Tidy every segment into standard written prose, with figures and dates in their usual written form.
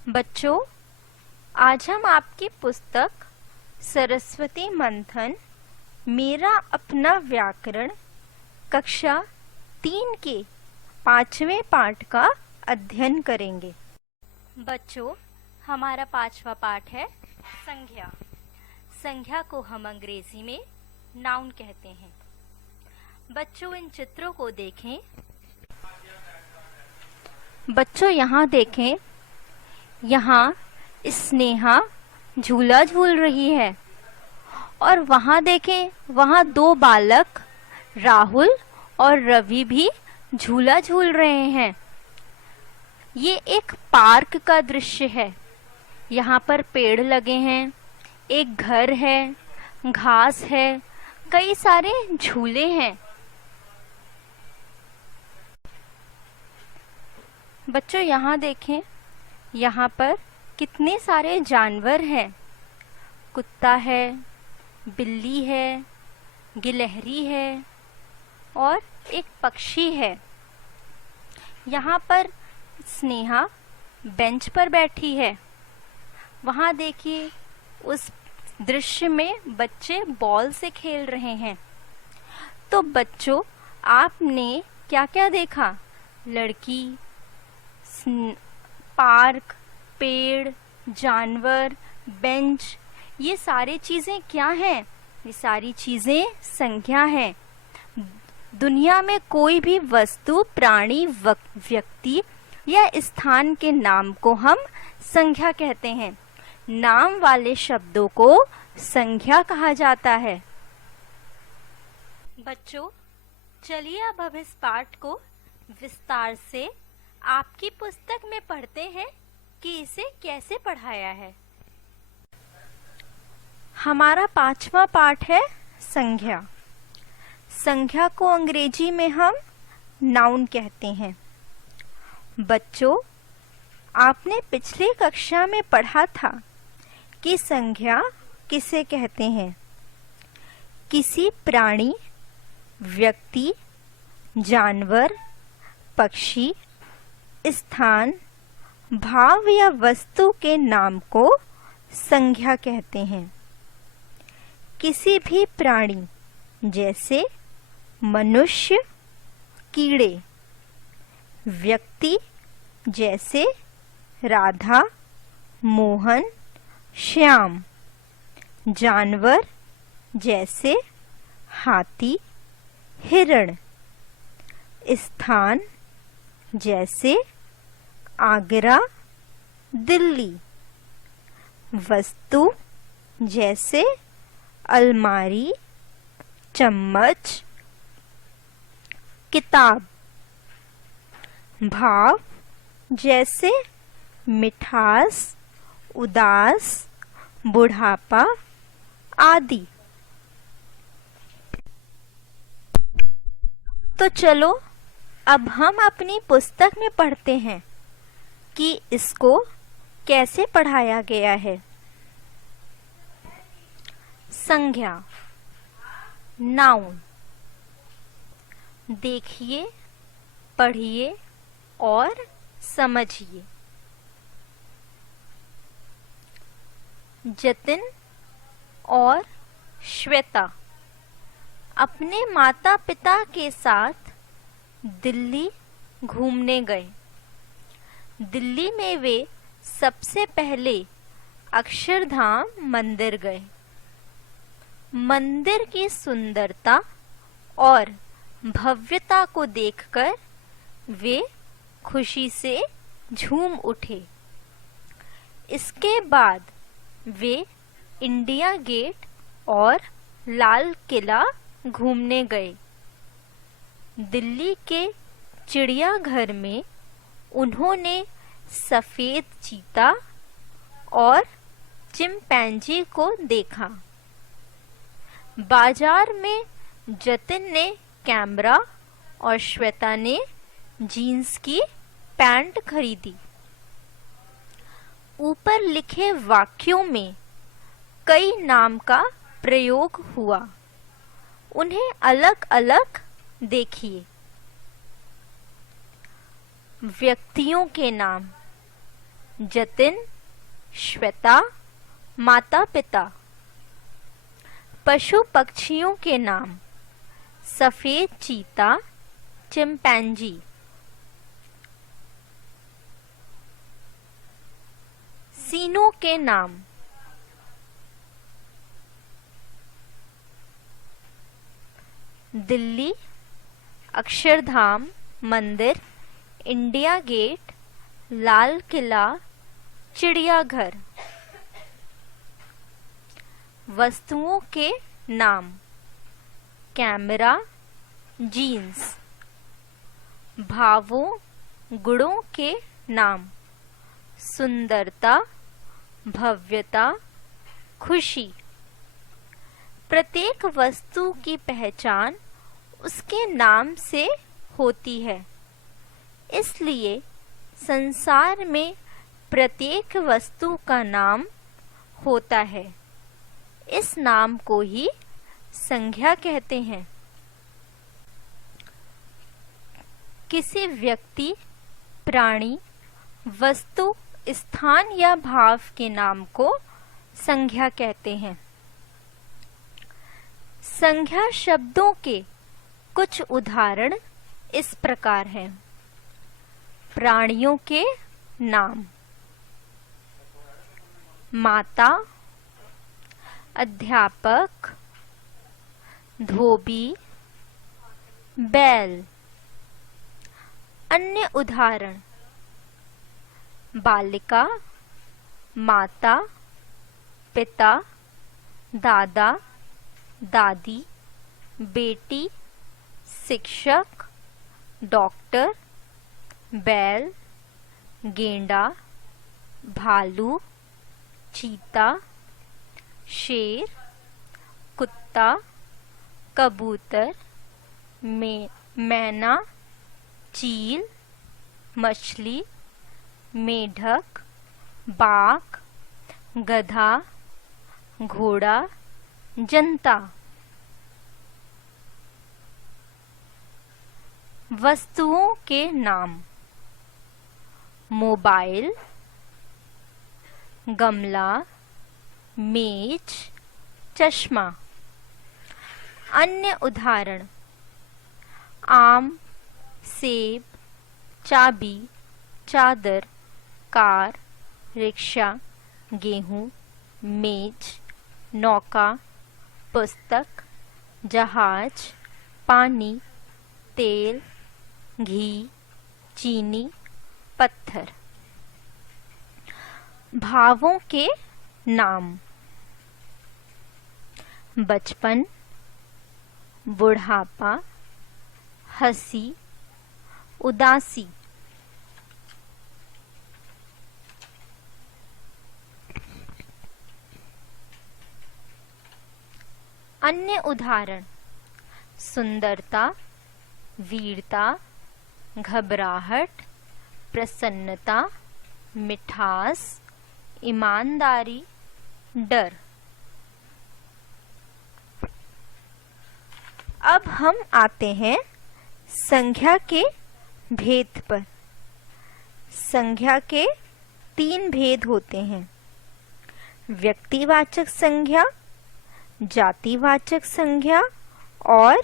बच्चों, आज हम आपकी पुस्तक सरस्वती मंथन मेरा अपना व्याकरण कक्षा 3 के 5वें पाठ का अध्ययन करेंगे। बच्चों, हमारा 5वां पाठ है संज्ञा। संज्ञा को हम अंग्रेजी में नाउन कहते हैं। बच्चों, इन चित्रों को देखें। बच्चों, यहाँ देखें। यहाँ स्नेहा झूला झूल रही है और वहाँ देखें, वहाँ 2 बालक राहुल और रवि भी झूला झूल रहे हैं। ये एक पार्क का दृश्य है। यहाँ पर पेड़ लगे हैं, एक घर है, घास है, कई सारे झूले हैं। बच्चों, यहाँ देखें, यहाँ पर कितने सारे जानवर हैं। कुत्ता है, बिल्ली है, गिलहरी है और एक पक्षी है। यहाँ पर स्नेहा बेंच पर बैठी है। वहाँ देखिए, उस दृश्य में बच्चे बॉल से खेल रहे हैं। तो बच्चों, आपने क्या क्या देखा? लड़की, पार्क, पेड़, जानवर, बेंच, ये सारी चीजें क्या हैं? ये सारी चीजें संज्ञा हैं। दुनिया में कोई भी वस्तु, प्राणी, व्यक्ति या स्थान के नाम को हम संज्ञा कहते हैं। नाम वाले शब्दों को संज्ञा कहा जाता है। बच्चों, चलिए अब हम इस पाठ को विस्तार से आपकी पुस्तक में पढ़ते हैं कि इसे कैसे पढ़ाया है। हमारा 5वां पाठ है संज्ञा। संज्ञा को अंग्रेजी में हम नाउन कहते हैं। बच्चों, आपने पिछली कक्षा में पढ़ा था कि संज्ञा किसे कहते हैं? किसी प्राणी, व्यक्ति, जानवर, पक्षी, स्थान, भाव या वस्तु के नाम को संज्ञा कहते हैं। किसी भी प्राणी जैसे मनुष्य, कीड़े, व्यक्ति जैसे राधा, मोहन, श्याम, जानवर जैसे हाथी, हिरण, स्थान जैसे आगरा, दिल्ली, वस्तु जैसे अलमारी, चम्मच, किताब, भाव जैसे मिठास, उदास, बुढ़ापा आदि। तो चलो अब हम अपनी पुस्तक में पढ़ते हैं कि इसको कैसे पढ़ाया गया है। संज्ञा, नाउन। देखिए, पढ़िए और समझिए। जतिन और श्वेता अपने माता पिता के साथ दिल्ली घूमने गए। दिल्ली में वे सबसे पहले अक्षरधाम मंदिर गए। मंदिर की सुंदरता और भव्यता को देखकर वे खुशी से झूम उठे। इसके बाद वे इंडिया गेट और लाल किला घूमने गए। दिल्ली के चिड़ियाघर में उन्होंने सफेद चीता और चिंपैंजी को देखा। बाजार में जतिन ने कैमरा और श्वेता ने जीन्स की पैंट खरीदी। ऊपर लिखे वाक्यों में कई नाम का प्रयोग हुआ। उन्हें अलग अलग देखिए। व्यक्तियों के नाम: जतिन, श्वेता, माता पिता। पशु पक्षियों के नाम, सफेद चीता, चिंपैंजी। सीनों के नाम, दिल्ली, अक्षरधाम मंदिर, इंडिया गेट, लाल किला, चिड़ियाघर। वस्तुओं के नाम, कैमरा, जीन्स। भावों गुणों के नाम, सुंदरता, भव्यता, खुशी। प्रत्येक वस्तु की पहचान उसके नाम से होती है, इसलिए संसार में प्रत्येक वस्तु का नाम होता है। इस नाम को ही संज्ञा कहते हैं। किसी व्यक्ति, प्राणी, वस्तु, स्थान या भाव के नाम को संज्ञा कहते हैं। संज्ञा शब्दों के कुछ उदाहरण इस प्रकार हैं। प्राणियों के नाम, माता, अध्यापक, धोबी, बैल। अन्य उदाहरण, बालिका, माता, पिता, दादा, दादी, बेटी, शिक्षक, डॉक्टर, बैल, गेंडा, भालू, चीता, शेर, कुत्ता, कबूतर, मैना, चील, मछली, मेढक, बाघ, गधा, घोड़ा, जनता। वस्तुओं के नाम, मोबाइल, गमला, मेज, चश्मा। अन्य उदाहरण, आम, सेब, चाबी, चादर, कार, रिक्शा, गेहूं, मेज, नौका, पुस्तक, जहाज, पानी, तेल, घी, चीनी, पत्थर। भावों के नाम, बचपन, बुढ़ापा, हंसी, उदासी। अन्य उदाहरण, सुंदरता, वीरता, घबराहट, प्रसन्नता, मिठास, ईमानदारी, डर। अब हम आते हैं संज्ञा के भेद पर। संज्ञा के 3 भेद होते हैं, व्यक्तिवाचक संज्ञा, जातिवाचक संज्ञा और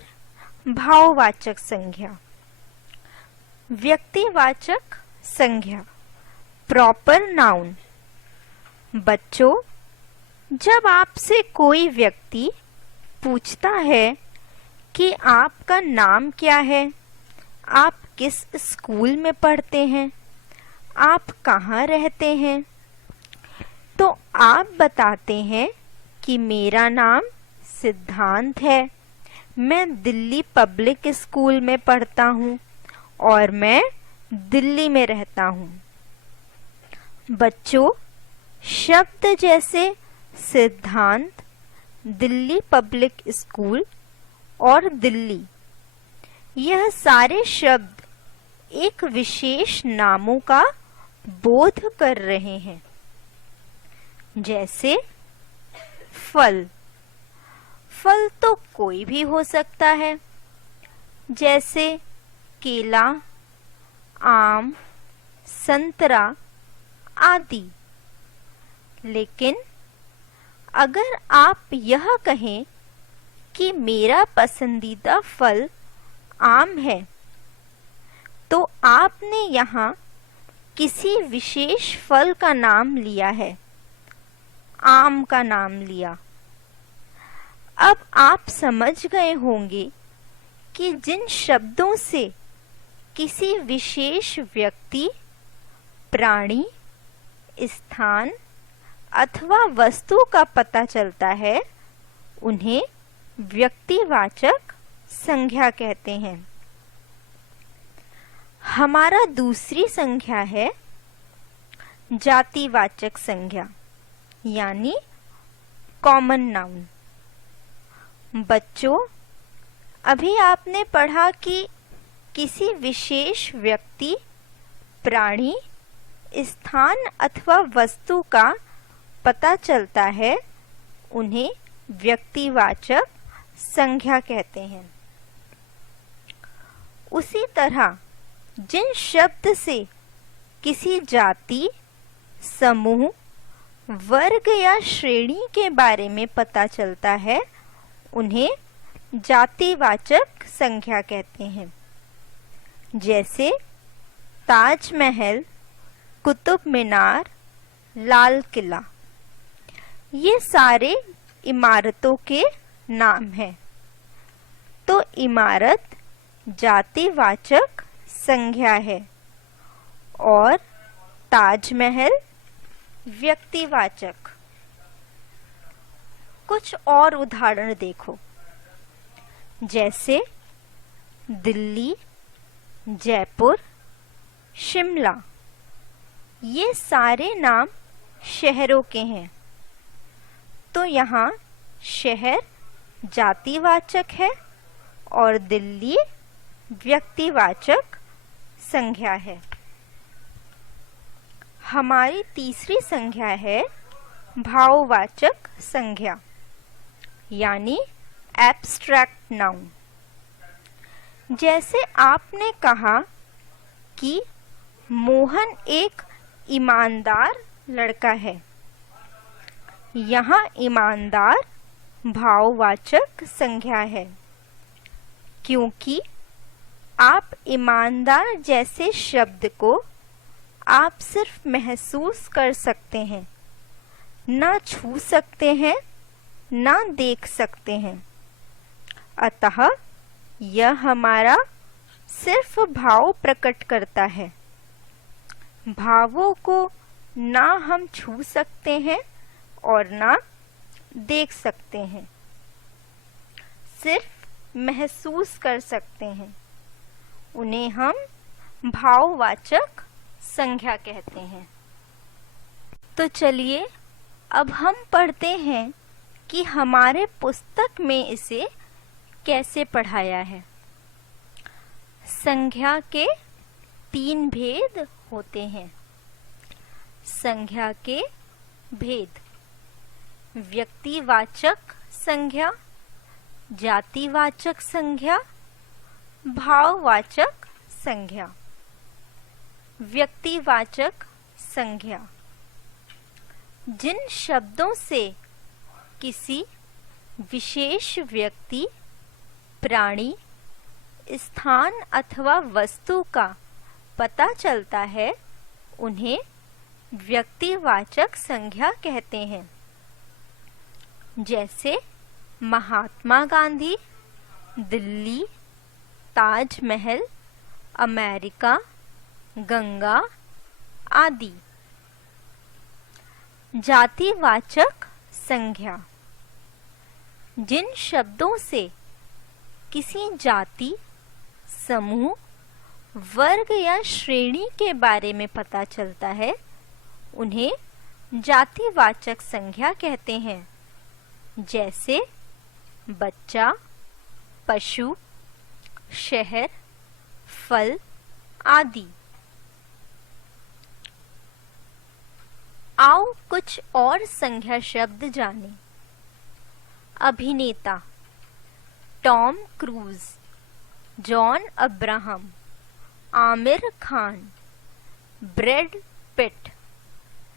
भाववाचक संज्ञा। व्यक्तिवाचक संज्ञा, प्रॉपर नाउन। बच्चों, जब आपसे कोई व्यक्ति पूछता है कि आपका नाम क्या है, आप किस स्कूल में पढ़ते हैं, आप कहाँ रहते हैं, तो आप बताते हैं कि मेरा नाम सिद्धांत है, मैं दिल्ली पब्लिक स्कूल में पढ़ता हूँ और मैं दिल्ली में रहता हूँ। बच्चों, शब्द जैसे सिद्धांत, दिल्ली पब्लिक स्कूल और दिल्ली, यह सारे शब्द एक विशेष नामों का बोध कर रहे हैं। जैसे फल, फल तो कोई भी हो सकता है, जैसे केला, आम, संतरा आदि। लेकिन अगर आप यह कहें कि मेरा पसंदीदा फल आम है, तो आपने यहाँ किसी विशेष फल का नाम लिया है, आम का नाम लिया। अब आप समझ गए होंगे कि जिन शब्दों से किसी विशेष व्यक्ति, प्राणी, स्थान अथवा वस्तु का पता चलता है, उन्हें व्यक्तिवाचक संज्ञा कहते हैं। हमारा दूसरी संज्ञा है जातिवाचक संज्ञा, यानी कॉमन नाउन। बच्चों, अभी आपने पढ़ा कि किसी विशेष व्यक्ति, प्राणी, स्थान अथवा वस्तु का पता चलता है, उन्हें व्यक्तिवाचक संज्ञा कहते हैं। उसी तरह जिन शब्द से किसी जाति, समूह, वर्ग या श्रेणी के बारे में पता चलता है, उन्हें जातिवाचक संज्ञा कहते हैं। जैसे ताजमहल, कुतुब मीनार, लाल किला, ये सारे इमारतों के नाम हैं। तो इमारत जातिवाचक संज्ञा है और ताजमहल व्यक्तिवाचक। कुछ और उदाहरण देखो, जैसे दिल्ली, जयपुर, शिमला, ये सारे नाम शहरों के हैं। तो यहाँ शहर जातिवाचक है और दिल्ली व्यक्तिवाचक संज्ञा है। हमारी तीसरी संज्ञा है भाववाचक संज्ञा, यानी एब्स्ट्रैक्ट नाउन। जैसे आपने कहा कि मोहन एक ईमानदार लड़का है, यहाँ ईमानदार भाववाचक संज्ञा है, क्योंकि आप ईमानदार जैसे शब्द को आप सिर्फ महसूस कर सकते हैं, ना छू सकते हैं, ना देख सकते हैं। अतः यह हमारा सिर्फ भाव प्रकट करता है। भावों को ना हम छू सकते हैं और ना देख सकते हैं, सिर्फ महसूस कर सकते हैं। उन्हें हम भाववाचक संज्ञा कहते हैं। तो चलिए अब हम पढ़ते हैं कि हमारे पुस्तक में इसे कैसे पढ़ाया है। संज्ञा के 3 भेद होते हैं। संज्ञा के भेद: व्यक्तिवाचक संज्ञा, जातिवाचक संज्ञा, भाववाचक संज्ञा। व्यक्तिवाचक संज्ञा: जिन शब्दों से किसी विशेष व्यक्ति, प्राणी, स्थान अथवा वस्तु का पता चलता है, उन्हें व्यक्तिवाचक संज्ञा कहते हैं। जैसे महात्मा गांधी, दिल्ली, ताजमहल, अमेरिका, गंगा आदि। जातिवाचक संज्ञा: जिन शब्दों से किसी जाति, समूह, वर्ग या श्रेणी के बारे में पता चलता है, उन्हें जातिवाचक संज्ञा कहते हैं। जैसे बच्चा, पशु, शहर, फल आदि। आओ कुछ और संज्ञा शब्द जानें। अभिनेता: Tom Cruise, John Abraham, Aamir Khan, Brad Pitt,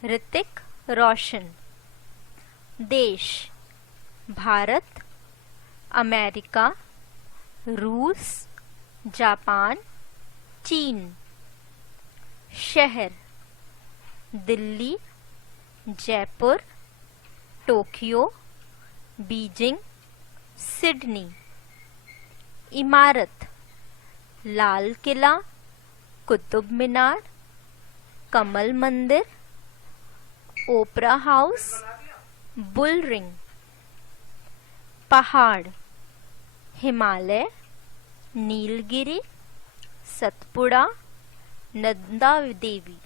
Hrithik Roshan. देश भारत, अमेरिका, रूस, जापान, चीन। शहर Delhi, Jaipur, Tokyo, Beijing, Sydney. इमारत लाल किला, कुतुब मीनार, कमल मंदिर, ओपरा हाउस, बुल रिंग। पहाड़ हिमालय, नीलगिरी, सतपुड़ा, नंदा देवी।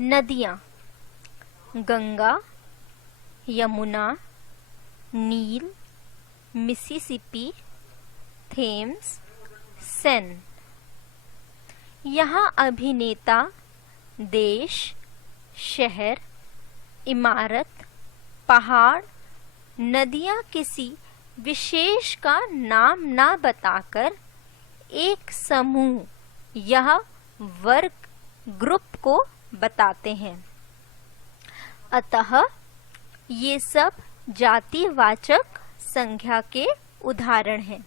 नदियाँ गंगा, यमुना, नील, मिसिसिपी, थेम्स, सेन। यहाँ अभिनेता देश, शहर, इमारत, पहाड़, नदियाँ किसी विशेष का नाम ना बताकर एक समूह या वर्ग ग्रुप को बताते हैं। अतः ये सब जातिवाचक संज्ञा के उदाहरण हैं।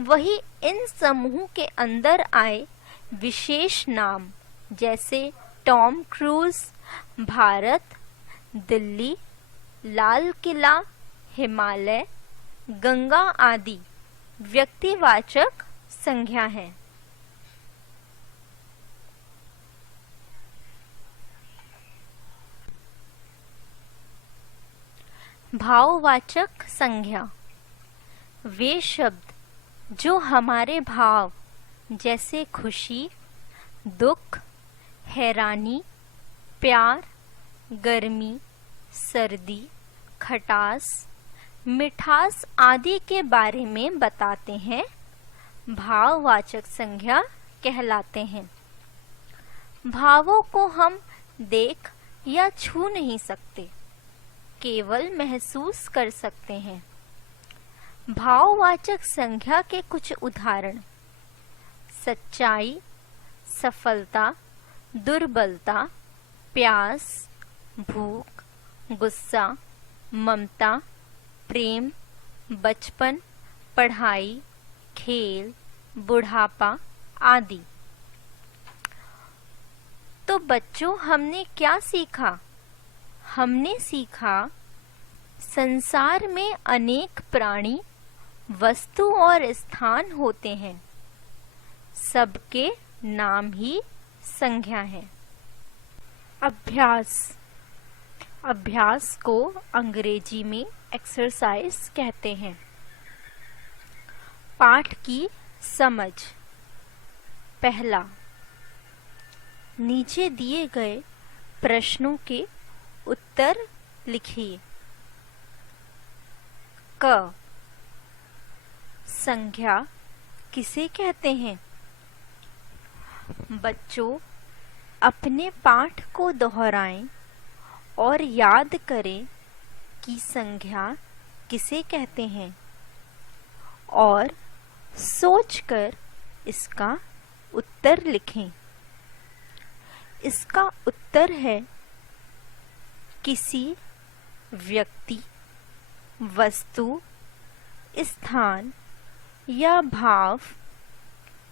वही इन समूह के अंदर आए विशेष नाम जैसे टॉम क्रूज, भारत, दिल्ली, लाल किला, हिमालय, गंगा आदि व्यक्तिवाचक संज्ञा हैं। भाववाचक संज्ञा वे शब्द जो हमारे भाव जैसे खुशी, दुख, हैरानी, प्यार, गर्मी, सर्दी, खटास, मिठास आदि के बारे में बताते हैं, भाववाचक संज्ञा कहलाते हैं। भावों को हम देख या छू नहीं सकते, केवल महसूस कर सकते हैं। भाववाचक संज्ञा के कुछ उदाहरण सच्चाई, सफलता, दुर्बलता, प्यास, भूख, गुस्सा, ममता, प्रेम, बचपन, पढ़ाई, खेल, बुढ़ापा आदि। तो बच्चों, हमने क्या सीखा? हमने सीखा संसार में अनेक प्राणी, वस्तु और स्थान होते हैं, सबके नाम ही संज्ञा है। अभ्यास अभ्यास को अंग्रेजी में एक्सरसाइज कहते हैं। पाठ की समझ। पहला, नीचे दिए गए प्रश्नों के उत्तर लिखिए। क, संज्ञा किसे कहते हैं? बच्चों, अपने पाठ को दोहराएं और याद करें कि संज्ञा किसे कहते हैं और सोचकर इसका उत्तर लिखें। इसका उत्तर है किसी व्यक्ति, वस्तु, स्थान या भाव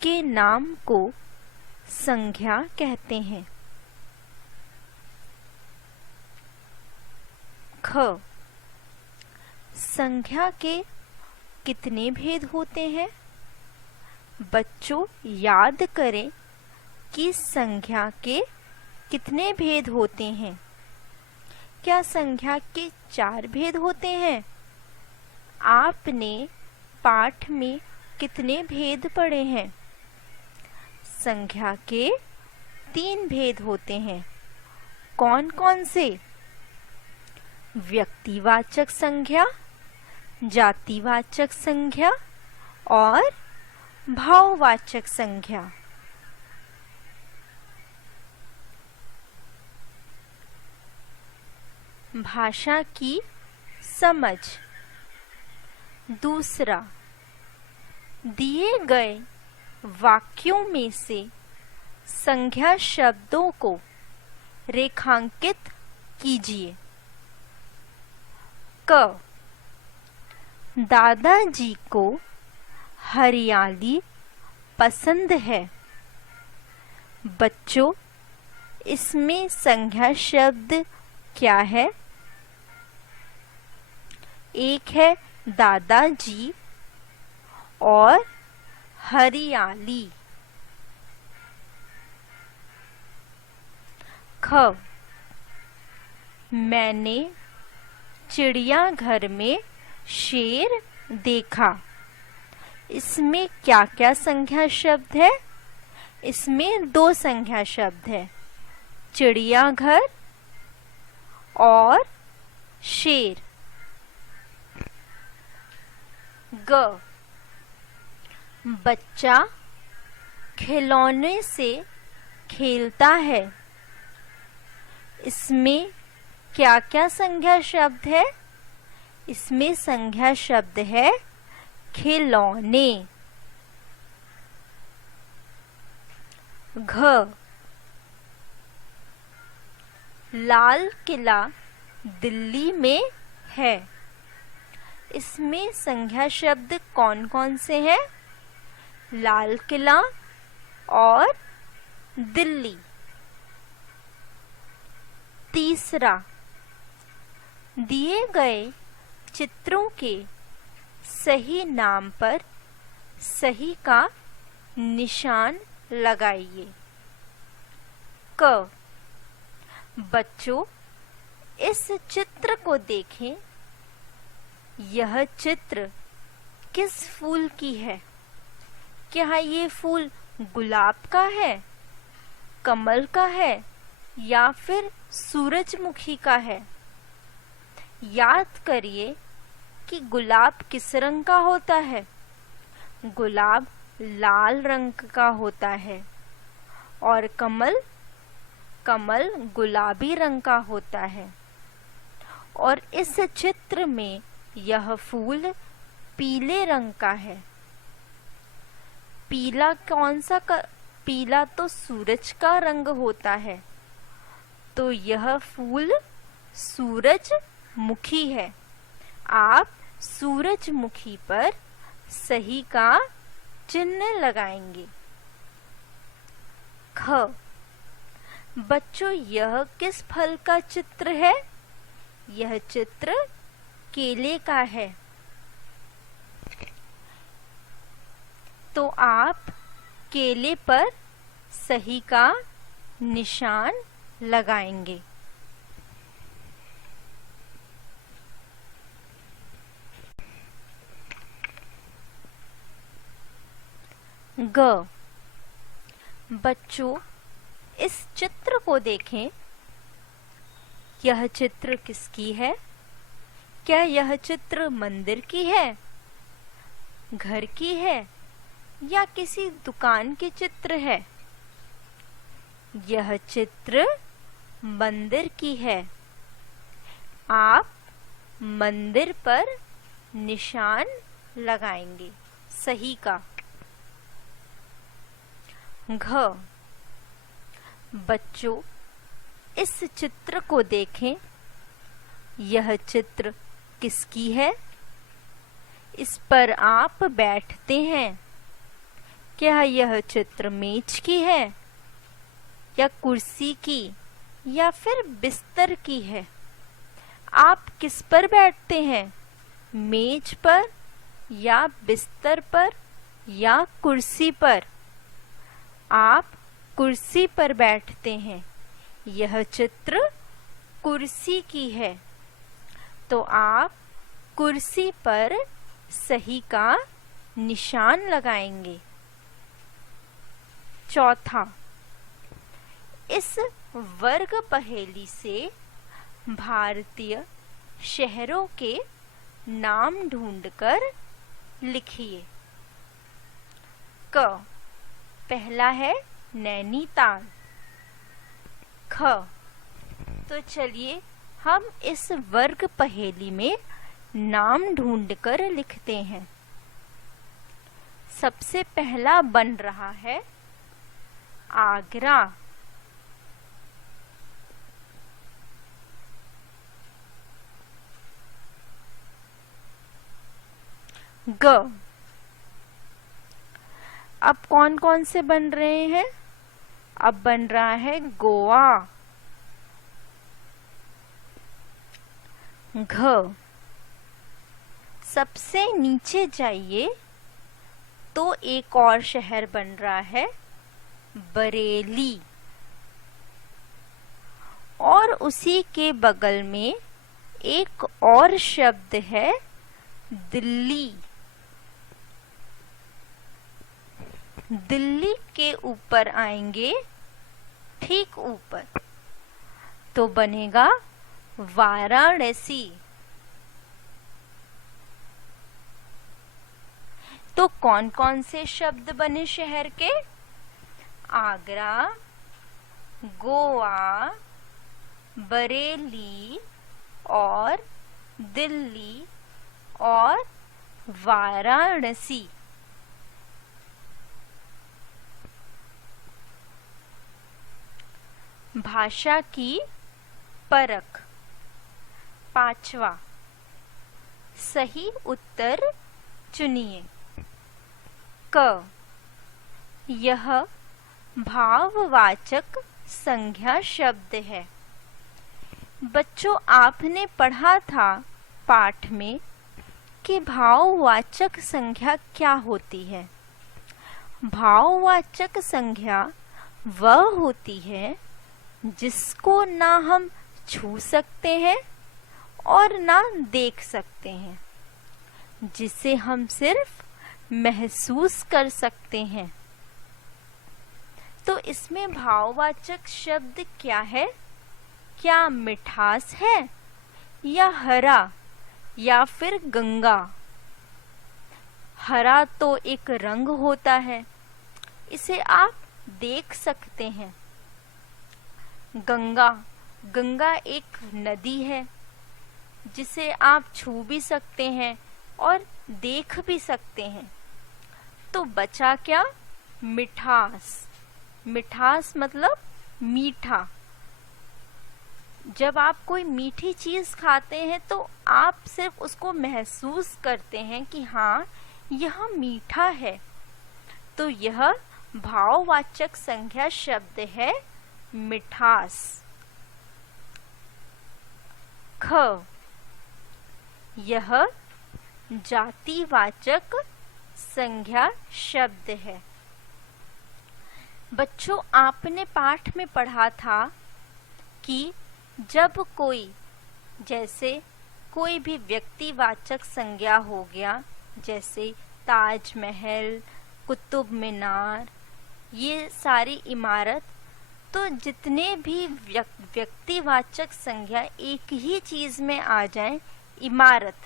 के नाम को संज्ञा कहते हैं। ख, संज्ञा के कितने भेद होते हैं? बच्चों, याद करें कि संज्ञा के कितने भेद होते हैं। क्या संज्ञा के 4 भेद होते हैं? आपने पाठ में कितने भेद पढ़े हैं? संज्ञा के 3 भेद होते हैं। कौन कौन से? व्यक्तिवाचक संज्ञा, जातिवाचक संज्ञा और भाववाचक संज्ञा। भाषा की समझ। दूसरा, दिए गए वाक्यों में से संज्ञा शब्दों को रेखांकित कीजिए। क, दादाजी को हरियाली पसंद है। बच्चों, इसमें संज्ञा शब्द क्या है? एक है दादाजी और हरियाली। ख, मैंने चिड़ियाघर में शेर देखा। इसमें क्या क्या संज्ञा शब्द है? इसमें दो संज्ञा शब्द है, चिड़ियाघर और शेर। ग, बच्चा खिलौने से खेलता है। इसमें क्या क्या संज्ञा शब्द है? इसमें संज्ञा शब्द है खिलौने। घ, लाल किला दिल्ली में है। इसमें संज्ञा शब्द कौन कौन से हैं? लाल किला और दिल्ली। तीसरा, दिए गए चित्रों के सही नाम पर सही का निशान लगाइए। क, बच्चों इस चित्र को देखें। यह चित्र किस फूल की है? क्या ये फूल गुलाब का है, कमल का है या फिर सूरजमुखी का है? याद करिए कि गुलाब किस रंग का होता है? गुलाब लाल रंग का होता है और कमल गुलाबी रंग का होता है। और इस चित्र में यह फूल पीले रंग का है। पीला कौन सा पीला तो सूरज का रंग होता है, तो यह फूल सूरजमुखी है। आप सूरजमुखी पर सही का चिन्ह लगाएंगे। ख, बच्चों यह किस फल का चित्र है? यह चित्र केले का है। तो आप केले पर सही का निशान लगाएंगे। ग, बच्चों इस चित्र को देखें। यह चित्र किसकी है? क्या यह चित्र मंदिर की है, घर की है या किसी दुकान की चित्र है? यह चित्र मंदिर की है। आप मंदिर पर निशान लगाएंगे सही का। घ, बच्चों इस चित्र को देखें। यह चित्र किसकी है? इस पर आप बैठते हैं। क्या यह चित्र मेज की है या कुर्सी की या फिर बिस्तर की है? आप किस पर बैठते हैं? मेज पर या बिस्तर पर या कुर्सी पर? आप कुर्सी पर बैठते हैं। यह चित्र कुर्सी की है, तो आप कुर्सी पर सही का निशान लगाएंगे। चौथा, इस वर्ग पहेली से भारतीय शहरों के नाम ढूंढकर लिखिए। क, पहला है नैनीताल। ख, तो चलिए हम इस वर्ग पहेली में नाम ढूंढकर लिखते हैं। सबसे पहला बन रहा है आगरा। ग। अब कौन कौन से बन रहे हैं? अब बन रहा है गोवा। घ। सबसे नीचे जाइए तो एक और शहर बन रहा है बरेली, और उसी के बगल में एक और शब्द है दिल्ली। दिल्ली के ऊपर आएंगे, ठीक ऊपर, तो बनेगा वाराणसी। तो कौन कौन से शब्द बने शहर के? आगरा, गोवा, बरेली और दिल्ली और वाराणसी। भाषा की परख। पांचवा, सही उत्तर चुनिए। क। यह भाववाचक संज्ञा शब्द है। बच्चों, आपने पढ़ा था पाठ में कि भाववाचक संज्ञा क्या होती है। भाववाचक संज्ञा वह होती है जिसको ना हम छू सकते हैं और ना देख सकते हैं, जिसे हम सिर्फ महसूस कर सकते हैं। तो इसमें भाववाचक शब्द क्या है? क्या मिठास है, या हरा, या फिर गंगा? हरा तो एक रंग होता है, इसे आप देख सकते हैं। गंगा, गंगा एक नदी है जिसे आप छू भी सकते हैं और देख भी सकते हैं। तो बचा क्या? मिठास। मिठास मतलब मीठा। जब आप कोई मीठी चीज खाते हैं तो आप सिर्फ उसको महसूस करते हैं कि हाँ, यह मीठा है। तो यह भाववाचक संज्ञा शब्द है मिठास। ख। यह जातिवाचक संज्ञा शब्द है। बच्चों, आपने पाठ में पढ़ा था कि जब कोई, जैसे कोई भी व्यक्तिवाचक संज्ञा हो गया, जैसे ताजमहल, कुतुब मीनार, ये सारी इमारत, तो जितने भी व्यक्तिवाचक संज्ञा एक ही चीज में आ जाए, इमारत,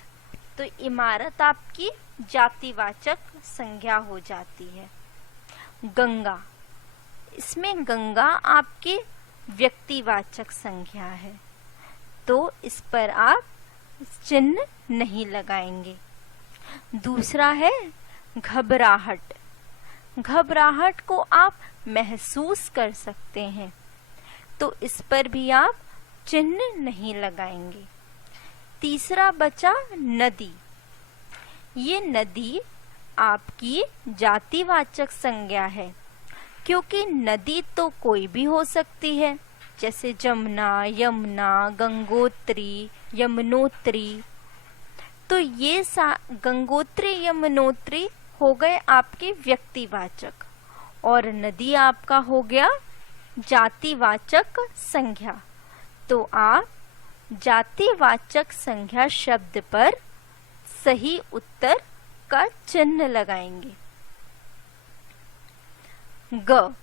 तो इमारत आपकी जातिवाचक संज्ञा हो जाती है। गंगा, इसमें गंगा आपकी व्यक्तिवाचक संज्ञा है, तो इस पर आप चिन्ह नहीं लगाएंगे। दूसरा है घबराहट। घबराहट को आप महसूस कर सकते हैं, तो इस पर भी आप चिन्ह नहीं लगाएंगे। तीसरा बचा नदी। ये नदी आपकी जातिवाचक संज्ञा है, क्योंकि नदी तो कोई भी हो सकती है, जैसे जमुना, यमुना, गंगोत्री, यमुनोत्री। तो ये गंगोत्री, यमुनोत्री हो गए आपके व्यक्तिवाचक, और नदी आपका हो गया जातिवाचक संज्ञा। तो आप जातिवाचक संज्ञा शब्द पर सही उत्तर का चिन्ह लगाएंगे। ग।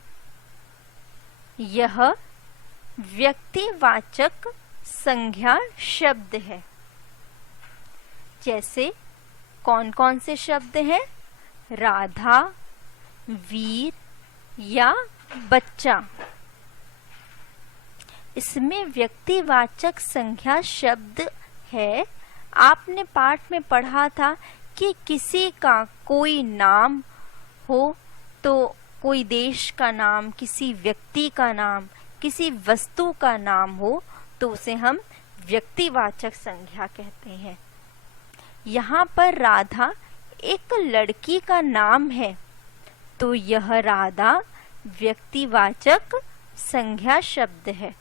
यह व्यक्तिवाचक संज्ञा शब्द है। जैसे कौन कौन से शब्द हैं? राधा, वीर या बच्चा। इसमें व्यक्तिवाचक संज्ञा शब्द है। आपने पाठ में पढ़ा था कि किसी का कोई नाम हो, तो कोई देश का नाम, किसी व्यक्ति का नाम, किसी वस्तु का नाम हो, तो उसे हम व्यक्तिवाचक संज्ञा कहते हैं। यहाँ पर राधा एक लड़की का नाम है, तो यह राधा व्यक्तिवाचक संज्ञा शब्द है।